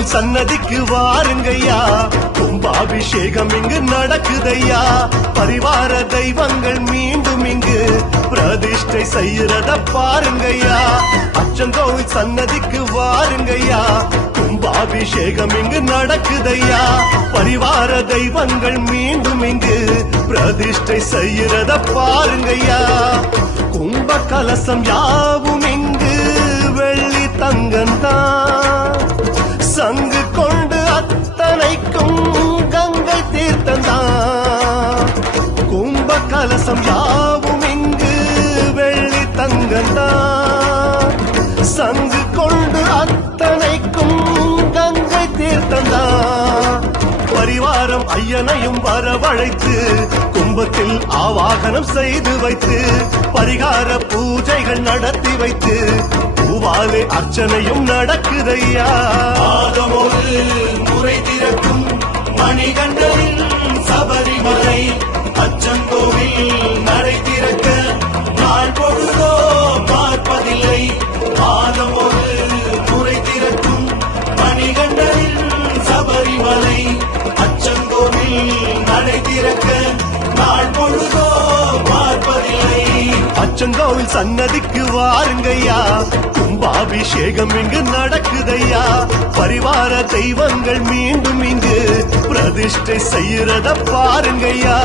அச்சங்கோவில் சன்னதிக்கு வாருங்கய்யா, கும்பாபிஷேகம் இங்கு நடக்குதையா. பரிவார தெய்வங்கள் மீண்டும் இங்கு பிரதிஷ்டை செய்யறத பாருங்கய்யா. அச்சங்கோவில் சன்னதிக்கு வாருங்கய்யா, கும்பாபிஷேகம் இங்கு நடக்குதையா. பரிவார தெய்வங்கள் மீண்டும் இங்கு பிரதிஷ்டை செய்யறத பாருங்கய்யா. கும்ப கலசம் யாவும் இங்கு வெள்ளி தங்கந்தான், சங்கு கொண்டு அத்தனைக்கும் கங்கை தீர்த்தந்தான். கும்ப கலசம் யாவும் இங்கு வெள்ளி தங்கந்தான், சங்கு கொண்டு அத்தனைக்கும் கங்கை தீர்த்தந்தான். பரிவாரம் ஐயனையும் வரவழைத்து கும்பத்தில் ஆவாகனம் செய்து வைத்து பரிகார பூஜைகள் நடத்தி வைத்து பூவாலே அர்ச்சனையும் நடக்குதையா. மாதமொரு முறை திறக்கும் மணிகண்டரின் சபரிமலை, அச்சங்கோவில் நடை திறக்க நாள் பொழுதோ பார்ப்பதில்லை. மாதமொரு முறை திறக்கும் மணிகண்டரின் சபரிமலை, அச்சங்கோவில் நடை திறக்க நாள் பொழுதோ பார்ப்பதில்லை. அச்சங்கோவில் சன்னதிக்கு வாருங்கய்யா, கும்பாபிஷேகம் இங்கு நடக்குதையா. பரிவார தெய்வங்கள் மீண்டும் இங்கு பிரதிஷ்டை செய்யறத பாருங்கய்யா.